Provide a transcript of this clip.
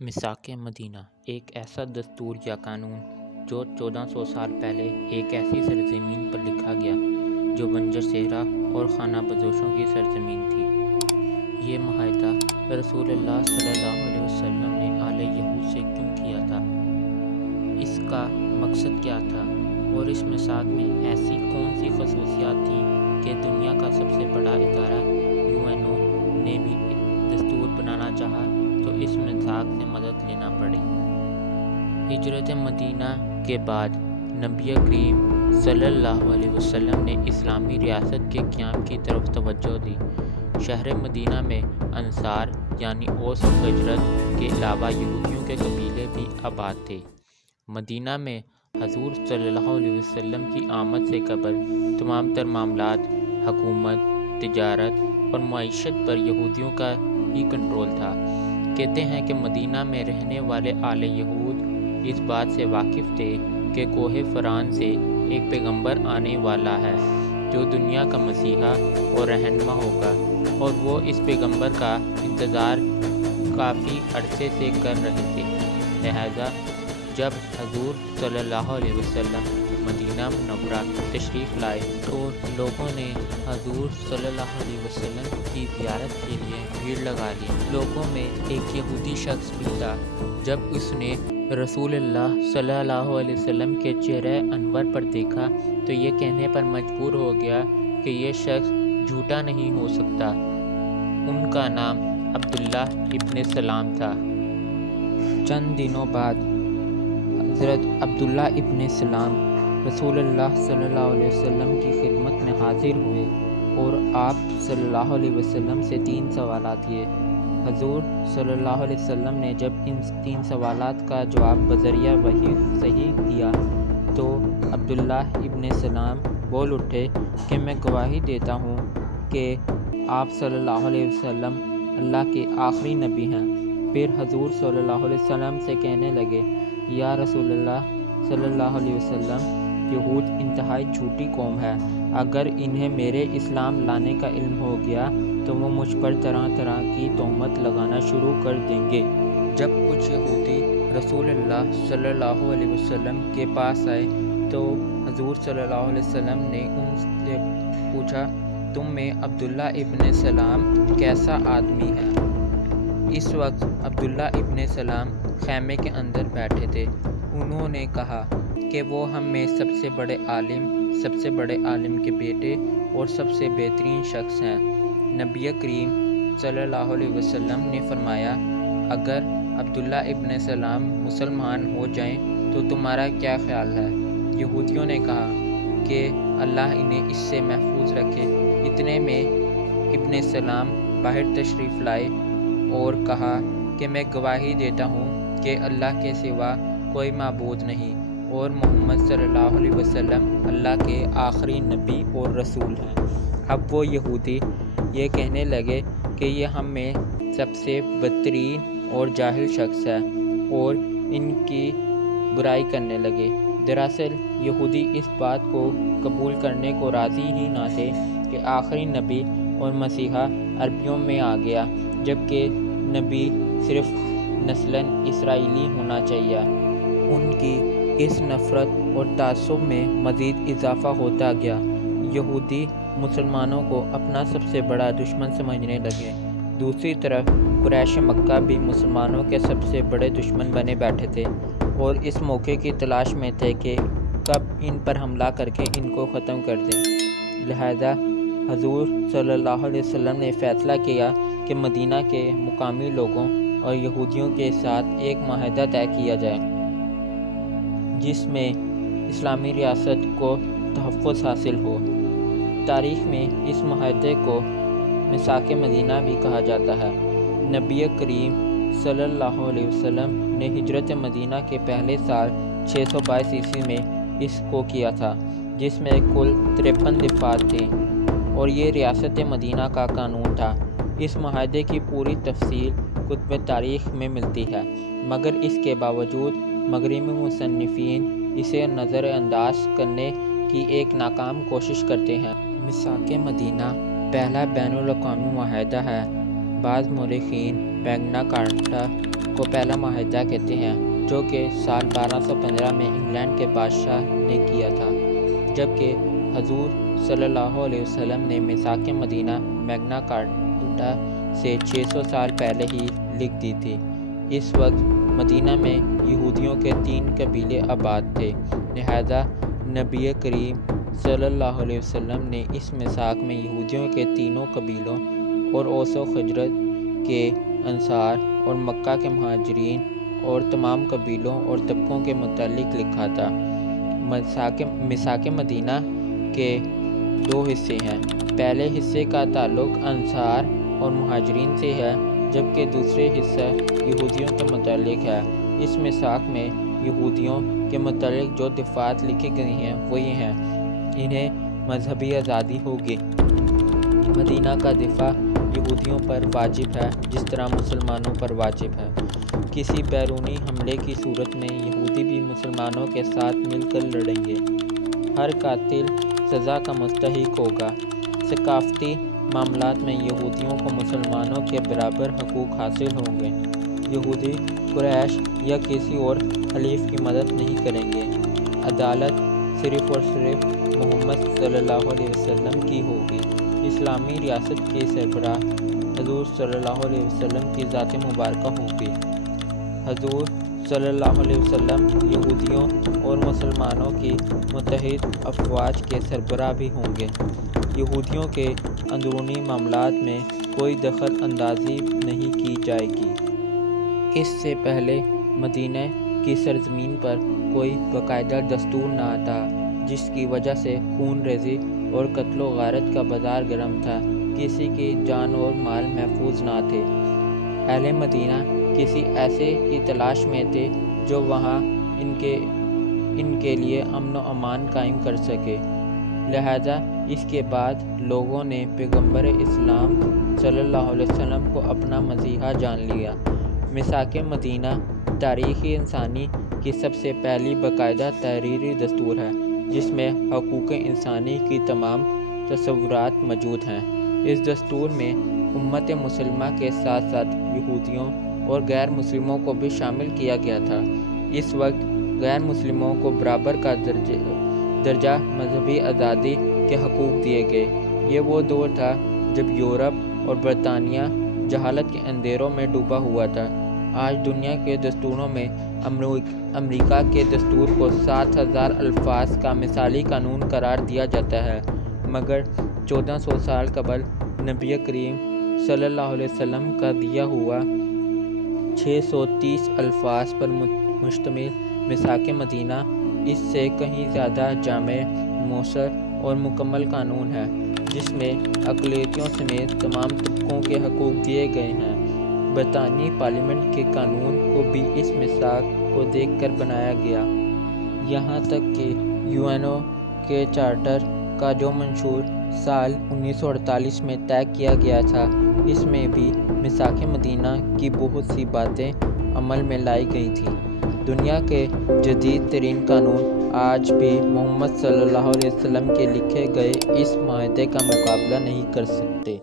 میثاق مدینہ ایک ایسا دستور یا قانون جو 1400 سال پہلے ایک ایسی سرزمین پر لکھا گیا جو بنجر صحرا اور خانہ بدوشوں کی سرزمین تھی۔ یہ معاہدہ رسول اللہ صلی اللہ علیہ وسلم نے آل یہود سے کیوں کیا تھا، اس کا مقصد کیا تھا، اور اس میثاق میں ایسی کون سی خصوصیات تھیں کہ دنیا کا سب سے بڑا ادارہ UNO نے بھی دستور بنانا چاہا تو اس میثاق سے مدد لینا پڑی۔ ہجرت مدینہ کے بعد نبی کریم صلی اللہ علیہ وسلم نے اسلامی ریاست کے قیام کی طرف توجہ دی۔ شہر مدینہ میں انصار یعنی اوس و خزرج کے علاوہ یہودیوں کے قبیلے بھی آباد تھے۔ مدینہ میں حضور صلی اللہ علیہ وسلم کی آمد سے قبل تمام تر معاملات، حکومت، تجارت اور معیشت پر یہودیوں کا ہی کنٹرول تھا۔ کہتے ہیں کہ مدینہ میں رہنے والے آل یہود اس بات سے واقف تھے کہ کوہ فران سے ایک پیغمبر آنے والا ہے جو دنیا کا مسیحا اور رہنما ہوگا، اور وہ اس پیغمبر کا انتظار کافی عرصے سے کر رہے تھے۔ لہذا جب حضور صلی اللہ علیہ وسلم مدینہ منورہ تشریف لائے تو لوگوں نے حضور صلی اللہ علیہ وسلم کی زیارت کے لیے بھیڑ لگا لی۔ لوگوں میں ایک یہودی شخص بھی تھا۔ جب اس نے رسول اللہ صلی اللہ علیہ وسلم کے چہرہ انور پر دیکھا تو یہ کہنے پر مجبور ہو گیا کہ یہ شخص جھوٹا نہیں ہو سکتا۔ ان کا نام عبداللہ ابن سلام تھا۔ چند دنوں بعد حضرت عبداللہ ابن سلام رسول اللہ صلی اللہ علیہ وسلم کی خدمت میں حاضر ہوئے اور آپ صلی اللہ علیہ وسلم سے 3 سوالات کیے۔ حضور صلی اللہ علیہ وسلم نے جب ان 3 سوالات کا جواب بذریعہ وحی صحیح دیا تو عبداللہ ابن سلام بول اٹھے کہ میں گواہی دیتا ہوں کہ آپ صلی اللہ علیہ وسلم اللہ کے آخری نبی ہیں۔ پھر حضور صلی اللہ علیہ وسلم سے کہنے لگے، یا رسول اللہ صلی اللہ علیہ وسلم، یہود انتہائی جھوٹی قوم ہے۔ اگر انہیں میرے اسلام لانے کا علم ہو گیا تو وہ مجھ پر طرح طرح کی تہمت لگانا شروع کر دیں گے۔ جب کچھ یہودی رسول اللہ صلی اللہ علیہ وسلم کے پاس آئے تو حضور صلی اللہ علیہ وسلم نے ان سے پوچھا، تم میں عبداللہ ابن سلام کیسا آدمی ہے؟ اس وقت عبداللہ ابن سلام خیمے کے اندر بیٹھے تھے۔ انہوں نے کہا کہ وہ ہم میں سب سے بڑے عالم کے بیٹے اور سب سے بہترین شخص ہیں۔ نبی کریم صلی اللہ علیہ وسلم نے فرمایا، اگر عبداللہ ابن سلام مسلمان ہو جائیں تو تمہارا کیا خیال ہے؟ یہودیوں نے کہا کہ اللہ انہیں اس سے محفوظ رکھے۔ اتنے میں ابن سلام باہر تشریف لائے اور کہا کہ میں گواہی دیتا ہوں کہ اللہ کے سوا کوئی معبود نہیں اور محمد صلی اللہ علیہ وسلم اللہ کے آخری نبی اور رسول ہیں۔ اب وہ یہودی یہ کہنے لگے کہ یہ ہم میں سب سے بدترین اور جاہل شخص ہے اور ان کی برائی کرنے لگے۔ دراصل یہودی اس بات کو قبول کرنے کو راضی ہی نہ تھے کہ آخری نبی اور مسیحا عربیوں میں آ گیا، جبکہ نبی صرف نسلاً اسرائیلی ہونا چاہیے۔ ان کی اس نفرت اور تعصب میں مزید اضافہ ہوتا گیا۔ یہودی مسلمانوں کو اپنا سب سے بڑا دشمن سمجھنے لگے۔ دوسری طرف قریش مکہ بھی مسلمانوں کے سب سے بڑے دشمن بنے بیٹھے تھے اور اس موقع کی تلاش میں تھے کہ کب ان پر حملہ کر کے ان کو ختم کر دیں۔ لہذا حضور صلی اللہ علیہ وسلم نے فیصلہ کیا کہ مدینہ کے مقامی لوگوں اور یہودیوں کے ساتھ ایک معاہدہ طے کیا جائے جس میں اسلامی ریاست کو تحفظ حاصل ہو۔ تاریخ میں اس معاہدے کو میثاق مدینہ بھی کہا جاتا ہے۔ نبی کریم صلی اللہ علیہ وسلم نے ہجرت مدینہ کے پہلے سال 622 عیسوی میں اس کو کیا تھا، جس میں کل 53 دفعات تھیں، اور یہ ریاست مدینہ کا قانون تھا۔ اس معاہدے کی پوری تفصیل کتب تاریخ میں ملتی ہے، مگر اس کے باوجود مغربی مصنفین اسے نظر انداز کرنے کی ایک ناکام کوشش کرتے ہیں۔ میثاق مدینہ پہلا بین الاقوامی معاہدہ ہے۔ بعض مورخین میگنا کارٹا کو پہلا معاہدہ کہتے ہیں، جو کہ سال 1215 میں انگلینڈ کے بادشاہ نے کیا تھا، جبکہ حضور صلی اللہ علیہ وسلم نے میثاق مدینہ میگنا کارٹا سے 600 سال پہلے ہی لکھ دی تھی۔ اس وقت مدینہ میں یہودیوں کے 3 قبیلے آباد تھے، لہذا نبی کریم صلی اللہ علیہ وسلم نے اس میثاق میں یہودیوں کے تینوں قبیلوں اور اوس و خزرج کے انصار اور مکہ کے مہاجرین اور تمام قبیلوں اور طبقوں کے متعلق لکھا تھا۔ میثاق مدینہ کے 2 حصے ہیں۔ پہلے حصے کا تعلق انصار اور مہاجرین سے ہے، جبکہ دوسرے حصہ یہودیوں کے متعلق ہے۔ اس میثاق میں یہودیوں کے متعلق جو دفعات لکھی گئی ہیں وہ یہ ہیں: انہیں مذہبی آزادی ہوگی۔ مدینہ کا دفاع یہودیوں پر واجب ہے جس طرح مسلمانوں پر واجب ہے۔ کسی بیرونی حملے کی صورت میں یہودی بھی مسلمانوں کے ساتھ مل کر لڑیں گے۔ ہر قاتل سزا کا مستحق ہوگا۔ ثقافتی معاملات میں یہودیوں کو مسلمانوں کے برابر حقوق حاصل ہوں گے۔ یہودی قریش یا کسی اور حلیف کی مدد نہیں کریں گے۔ عدالت صرف اور صرف محمد صلی اللہ علیہ وسلم کی ہوگی۔ اسلامی ریاست کے سربراہ حضور صلی اللہ علیہ وسلم کی ذات مبارکہ ہوگی۔ حضور صلی اللہ علیہ وسلم یہودیوں اور مسلمانوں کی متحد افواج کے سربراہ بھی ہوں گے۔ یہودیوں کے اندرونی معاملات میں کوئی دخل اندازی نہیں کی جائے گی۔ اس سے پہلے مدینہ کی سرزمین پر کوئی باقاعدہ دستور نہ تھا، جس کی وجہ سے خون ریزی اور قتل و غارت کا بازار گرم تھا۔ کسی کی جان اور مال محفوظ نہ تھے۔ اہل مدینہ کسی ایسے کی تلاش میں تھے جو وہاں ان کے لیے امن و امان قائم کر سکے۔ لہذا اس کے بعد لوگوں نے پیغمبر اسلام صلی اللہ علیہ وسلم کو اپنا مسیحا جان لیا۔ میثاق مدینہ تاریخ انسانی کی سب سے پہلی باقاعدہ تحریری دستور ہے، جس میں حقوق انسانی کی تمام تصورات موجود ہیں۔ اس دستور میں امت مسلمہ کے ساتھ ساتھ یہودیوں اور غیر مسلموں کو بھی شامل کیا گیا تھا۔ اس وقت غیر مسلموں کو برابر کا درجہ مذہبی آزادی کے حقوق دیے گئے۔ یہ وہ دور تھا جب یورپ اور برطانیہ جہالت کے اندھیروں میں ڈوبا ہوا تھا۔ آج دنیا کے دستوروں میں امریکہ کے دستور کو 7,000 الفاظ کا مثالی قانون قرار دیا جاتا ہے، مگر 1400 سال قبل نبی کریم صلی اللہ علیہ وسلم کا دیا ہوا 630 الفاظ پر مشتمل میثاق مدینہ اس سے کہیں زیادہ جامع، مؤثر اور مکمل قانون ہے، جس میں اقلیتوں سمیت تمام طبقوں کے حقوق دیے گئے ہیں۔ برطانوی پارلیمنٹ کے قانون کو بھی اس میثاق کو دیکھ کر بنایا گیا۔ یہاں تک کہ UN کے چارٹر کا جو منشور سال 1948 میں طے کیا گیا تھا، اس میں بھی میثاق مدینہ کی بہت سی باتیں عمل میں لائی گئی تھیں۔ دنیا کے جدید ترین قانون آج بھی محمد صلی اللہ علیہ وسلم کے لکھے گئے اس معاہدے کا مقابلہ نہیں کر سکتے۔